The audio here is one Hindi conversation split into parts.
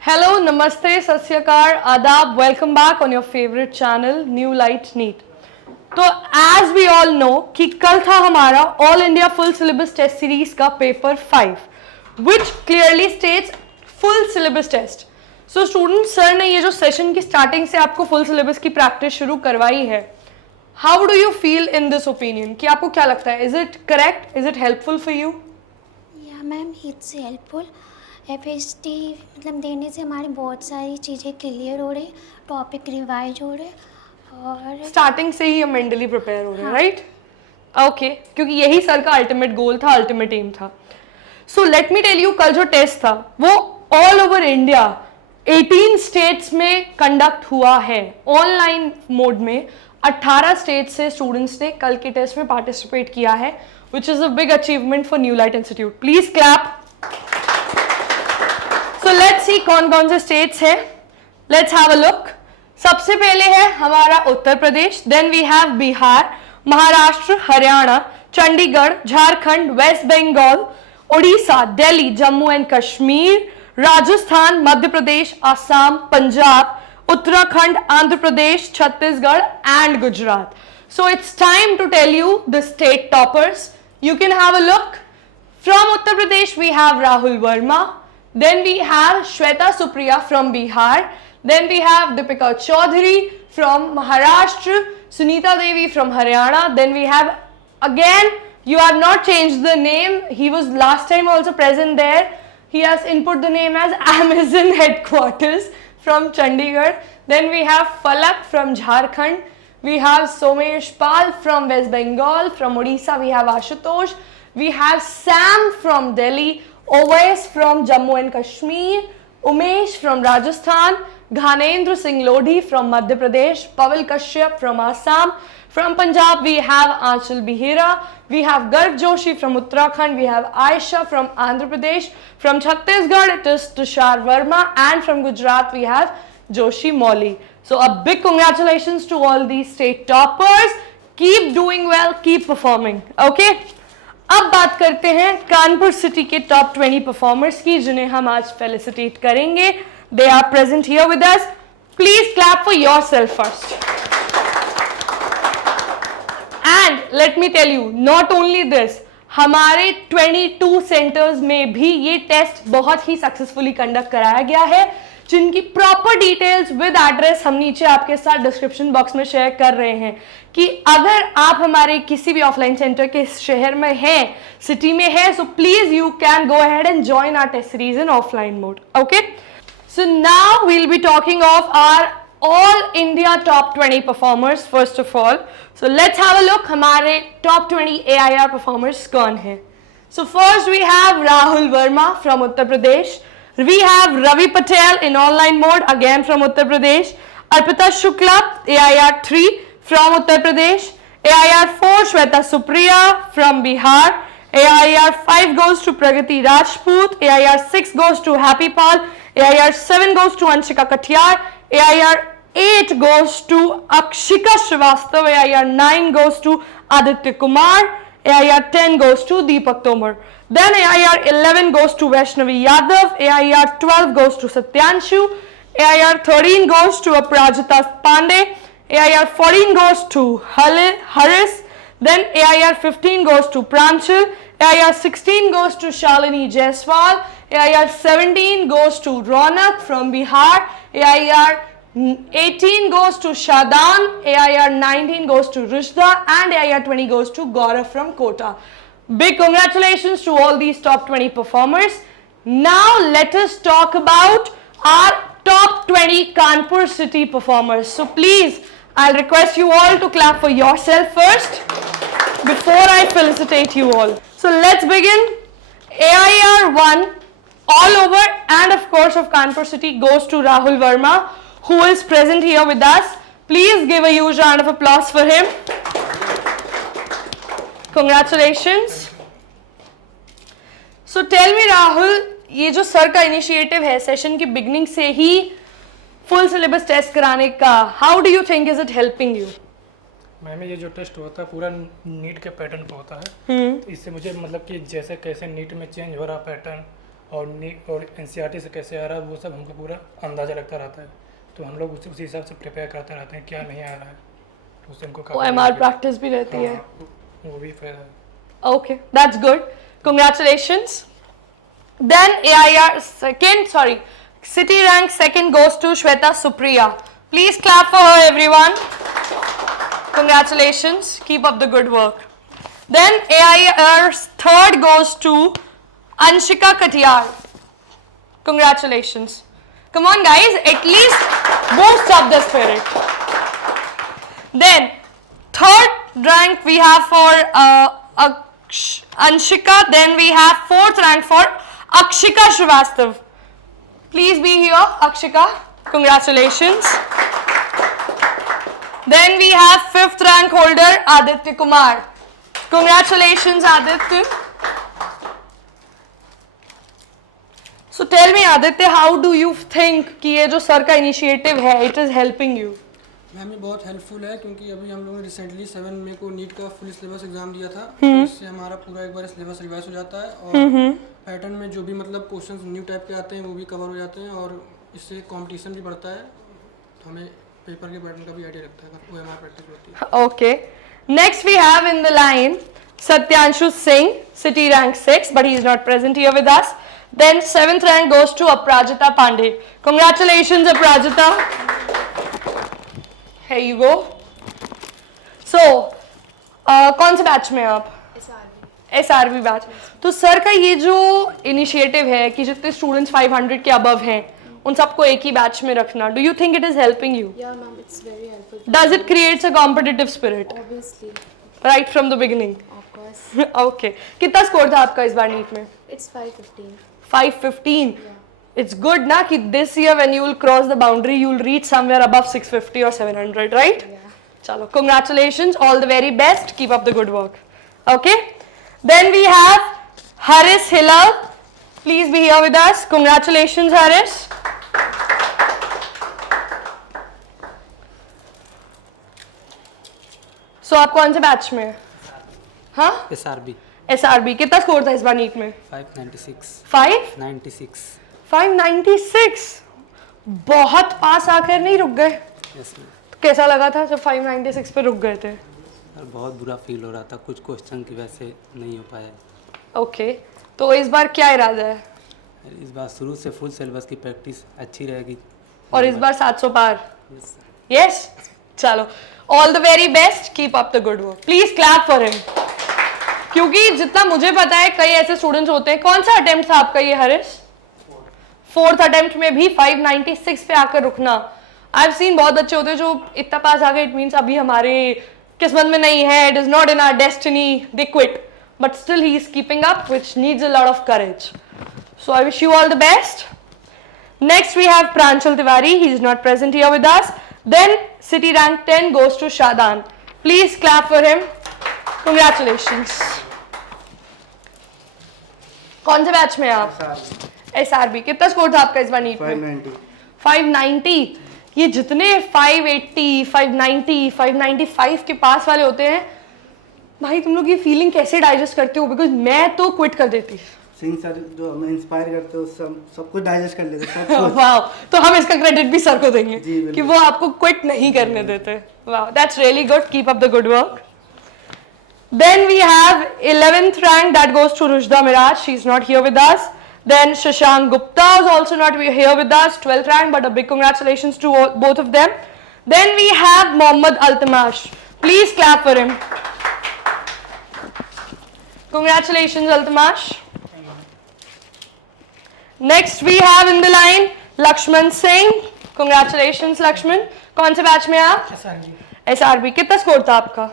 Hello, Namaste, Sat Sri Akal, Adab. Welcome back on your favorite channel, New Light NEET. तो as we all know कि कल था हमारा all India full syllabus test series का paper 5 which clearly states full syllabus test. So student, sir ने ये जो सेशन की स्टार्टिंग से आपको फुल सिलेबस की प्रैक्टिस शुरू करवाई है, how do you feel in this opinion? कि आपको क्या लगता है, is it correct, is it helpful for you? या मैम, इट्स हेल्पफुल. FST मतलब देने से हमारी बहुत सारी चीज़ें क्लियर हो रही, टॉपिक रिवाइज हो रहे और स्टार्टिंग से ही हम मेंटली प्रिपेयर हो रहे हैं, राइट? ओके, क्योंकि यही सर का अल्टीमेट गोल था, अल्टीमेट एम था. So let me tell you, कल जो टेस्ट था वो ऑल ओवर इंडिया 18 स्टेट्स में कंडक्ट हुआ है ऑनलाइन मोड में. 18 स्टेट से स्टूडेंट्स ने कल के टेस्ट में पार्टिसिपेट किया है, which is a big achievement for new light institute. Please clap. So let's see कौन कौन से स्टेट्स हैं. Let's have a look. सबसे पहले है हमारा Uttar Pradesh, then we have Bihar, Maharashtra, Haryana, Chandigarh, Jharkhand, West Bengal, Orissa, Delhi, Jammu and Kashmir, Rajasthan, Madhya Pradesh, Assam, Punjab, Uttarakhand, Andhra Pradesh, Chhattisgarh and Gujarat. So it's time to tell you the state toppers. You can have a look. From Uttar Pradesh, we have Rahul Verma. Then we have Shweta Supriya from Bihar. Then we have Deepika Chaudhary from Maharashtra. Sunita Devi from Haryana. Then we have, again, you have not changed the name. He was last time also present there. He has input the name as Amazon Headquarters from Chandigarh. Then we have Falak from Jharkhand. We have Somesh Pal from West Bengal. From Odisha, we have Ashutosh. We have Sam from Delhi. Owais from Jammu and Kashmir. Umesh from Rajasthan. Ghanendra Singh Lodhi from Madhya Pradesh. Pavel Kashyap from Assam. From Punjab, we have Aanchal Bihira. We have Garv Joshi from Uttarakhand. We have Aisha from Andhra Pradesh. From Chhattisgarh, it is Tushar Verma. And from Gujarat, we have Joshi Molly. So a big congratulations to all these state toppers. Keep doing well, keep performing. Okay? अब बात करते हैं कानपुर सिटी के टॉप 20 परफॉर्मर्स की, जिन्हें हम आज फेलिसिटेट करेंगे. They are present here with us. Please clap for yourself first. And let me tell you, not only this, हमारे 22 सेंटर्स में भी ये टेस्ट बहुत ही सक्सेसफुली कंडक्ट कराया गया है, जिनकी प्रॉपर डिटेल्स विद एड्रेस हम नीचे आपके साथ डिस्क्रिप्शन बॉक्स में शेयर कर रहे हैं. कि अगर आप हमारे किसी भी ऑफलाइन सेंटर के शहर में हैं, सिटी में हैं, so please you can go ahead and join our test series in offline mode. Okay, so now we will be talking of our all India top 20 performers first of all. So let's have a look, हमारे टॉप 20 AIR परफॉर्मर्स कौन है. So first we have Rahul Verma from Uttar Pradesh. We have Ravi Patel in online mode, again from Uttar Pradesh. Arpita Shukla, AIR 3 from Uttar Pradesh. AIR 4, Shweta Supriya from Bihar. AIR 5 goes to Pragati Rajput. AIR 6 goes to Happy Pal. AIR 7 goes to Anshika Katiyar. AIR 8 goes to Akshika Srivastav. AIR 9 goes to Aditya Kumar. AIR 10 goes to Deepak Tomar. Then AIR 11 goes to Vaishnavi Yadav. AIR 12 goes to Satyanshu. AIR 13 goes to Aparajita Pandey. AIR 14 goes to Haris. Then AIR 15 goes to Pranchal. AIR 16 goes to Shalini Jaiswal. AIR 17 goes to Ronak from Bihar. AIR 18 goes to Shadan. AIR 19 goes to Rushda. And AIR 20 goes to Gaurav from Kota. Big congratulations to all these top 20 performers. Now let us talk about our top 20 Kanpur city performers. So please, I'll request you all to clap for yourself first before I felicitate you all. So let's begin. AIR 1 all over and of course of Kanpur city goes to Rahul Verma, who is present here with us. Please give a huge round of applause for him. Congratulations. So tell me Rahul, ये जो सर का इनिशिएटिव है सेशन की बिगनिंग से ही फुल सिलेबस टेस्ट कराने का, how do you think is it helping you? Ma'am, ये जो टेस्ट होता है पूरा नीट के पैटर्न पे होता है. तो इससे मुझे मतलब कि जैसे कैसे नीट में चेंज हो रहा पैटर्न और NCERT से कैसे आ रहा है वो सब हमको पूरा अंदाज़ा लगता रहता है, तो हम लोग उसी हिसाब से प्रिपेयर करते रहते हैं क्या नहीं आ रहा है, तो उससे हमको काफ़ी OMR प्रैक्टिस भी रहती है. वो भी फायदा है. Okay, that's good. Congratulations. Then AIR City rank second goes to Shweta Supriya. Please clap for her, everyone. Congratulations. Keep up the good work. Then AIR's third goes to Anshika Katiyar. Congratulations. Come on, guys. At least boost up the spirit. Then third rank we have for Anshika. Then we have fourth rank for Akshika Srivastav. Please be here, Akshika. Congratulations. Then we have fifth rank holder Aditya Kumar. Congratulations, Aditya. So tell me, Aditya, how do you think कि ये जो सर का इनिशिएटिव है, it is helping you? Ma'am ये बहुत हेल्पफुल है क्योंकि अभी हम लोगों ने रिसेंटली 7 मई को नीट का फुल सिलेबस एग्जाम दिया था, तो इससे हमारा पूरा एक बार सिलेबस रिवाइज हो जाता है और पैटर्न में जो भी मतलब क्वेश्चंस न्यू टाइप के आते हैं वो भी कवर हो जाते हैं और इससे कंपटीशन भी बढ़ता है, तो हमें पेपर के पैटर्न का भी आइडिया लगता है, वो हमारी प्रैक्टिस होती है. Okay. Next we have in the line Satyanshu Singh, city rank 6, but he is not present here with us. Then 7th rank goes to Aprajita Pandey. Congratulations, Aprajita. Here you go. So, कौन से बैच में आप? SRB batch. तो सर का ये जो इनिशिएटिव है कि जितने स्टूडेंट्स 500 के अबव हैं उन सबको एक ही बैच में रखना, do you think it is helping you? Yeah, ma'am, it's very helpful. Does it create a competitive spirit Obviously, right from the beginning? of course. Okay. कितना स्कोर था आपका इस बार नीट में? It's 5:15. 515. Yeah. It's good ना कि this year when you will cross the boundary you will reach somewhere above 650 or 700, right? Yeah. Chalo, congratulations, all the very best, keep up the good work. Okay, then we have Haris Hilal. Please be here with us. Congratulations, Haris. So आप कौन से बैच में? हाँ? SRB SRB. कितना स्कोर था इस बार नीट में? 596 596. 596. बहुत पास आकर नहीं रुक गए? Yes ma'am. तो कैसा लगा था जब 596 पे रुक गए थे? और बहुत बुरा फील हो रहा था, कुछ क्वेश्चन की वजह से नहीं हो पाया. ओके, तो इस बार क्या इरादा है? इस बार शुरू से फुल सिलेबस की प्रैक्टिस अच्छी रहेगी. और इस बार 700 पार? यस. यस. चलो, all the very best, keep up the good work. Please clap for him. क्योंकि जितना मुझे पता है कई ऐसे स्टूडेंट्स होते हैं. कौन सा अटेम्प्ट था आपका ये हरीश? 4th अटेम्प्ट में भी 596 पे आकर रुकना. आई हैव सीन बहुत बच्चे होते हैं जो इतना पास आ गए, इट मीन्स अभी हमारे किस्मत में नहीं है, it is not in our destiny, they quit. But still he is keeping up, which needs a lot of courage. So I wish you all the best. Next we have Pranchal Tiwari, he is not present here with us. Then city rank 10 goes to Shadan. Please clap for him. Congratulations. कौन से बैच में आप? SRB. कितना स्कोर था आपका इस बार नीट में? 590. ये जितने 580, 590, 595 के पास वाले होते हैं, भाई तुम लोग ये फीलिंग कैसे डाइजेस्ट करते हो? बिकॉज मैं तो क्विट कर देती. सिंह सर जो हमें इंस्पायर करते हो सब कुछ डाइजेस्ट कर लेते सब कुछ. वाओ, तो हम इसका क्रेडिट भी सर को देंगे जी, बिल्कुल. कि वो आपको क्विट नहीं करने देते. Wow, that's really good, keep up the good work. Then we have 11th rank that goes to Rushda Miraj, she is not here with us. Then Shashank Gupta is also not here with us, 12th rank, but a big congratulations to both of them. Then we have Mohammad Altamash. Please clap for him. Congratulations, Altamash. Next we have in the line Lakshman Singh. Congratulations, Lakshman. कौन से बैच में आप? SRB. कितना स्कोर था आपका?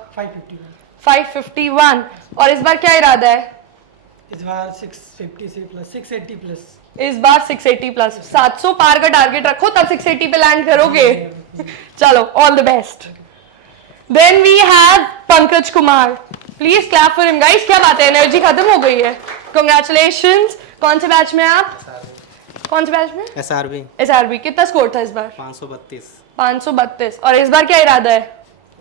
551. और इस बार क्या इरादा है? इस बार 650 से प्लस 680 प्लस. इस बार 680 प्लस. 700 पार का टारगेट रखो, तब 680 पे लैंड करोगे. चलो, all the best. Then we have Pankaj Kumar. Please clap for him guys. क्या बात है, एनर्जी खत्म हो गई है. कांग्रेचुलेशंस. कौन से बैच में आप? कौन से बैच में? SRB. कितना स्कोर था इस बार? 532. और इस बार क्या इरादा है?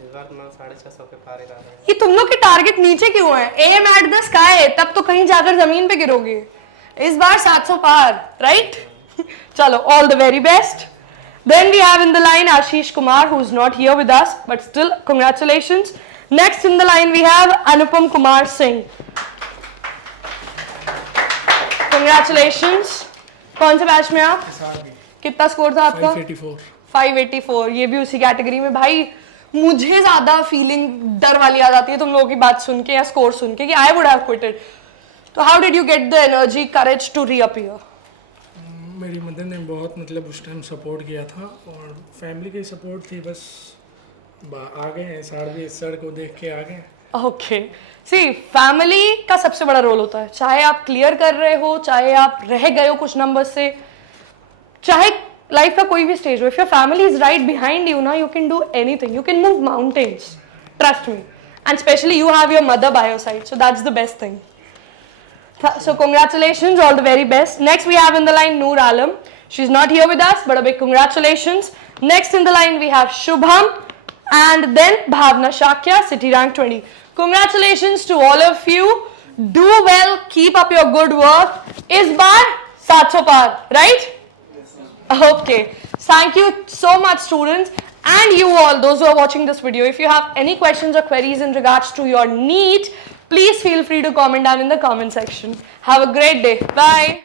इस बार 650 के पार इरादा है. ये तुम लोग के टारगेट नीचे क्यों है? एम एट द स्काई, तब तो कहीं जाकर जमीन पे गिरोगे. इस बार 700 पार, राइट? चलो, all the very best. Then we have in the line Ashish Kumar, who is not here with us, but still congratulations. Next in the line we have Anupam Kumar Singh. Congratulations. कौन से बैच में आप? कितना स्कोर था आपका? 584. 584. ये भी उसी कैटेगरी में. भाई मुझे ज्यादा फीलिंग डर वाली आ जाती है तुम लोगों की बात सुन के या स्कोर सुन के कि आई वुड हैव क्विटेड. तो how did you get the energy, courage to reappear? मेरी मदर ने बहुत मतलब उस टाइम सपोर्ट किया था और फैमिली की सपोर्ट थी, बस आ गए हैं सर को देख के आ गए. ओके, सी फैमिली का सबसे बड़ा रोल होता है, चाहे आप क्लियर कर रहे हो, चाहे आप रह गए हो कुछ नंबर से, चाहे लाइफ का कोई भी स्टेज हो. If your family is right behind you ना, you can do anything, you can move mountains, trust me. And specially you have your mother by your side, so that's the best thing. So congratulations, all the very best. Next we have in the line Noor Alam. She's not here with us, but a big congratulations. Next in the line we have Shubham and then Bhavna Shakya, city rank 20. Congratulations to all of you. Do well, keep up your good work. Is bar 700 par, right? Okay. Thank you so much, students. And you all, those who are watching this video, if you have any questions or queries in regards to your NEET, please feel free to comment down in the comment section. Have a great day. Bye.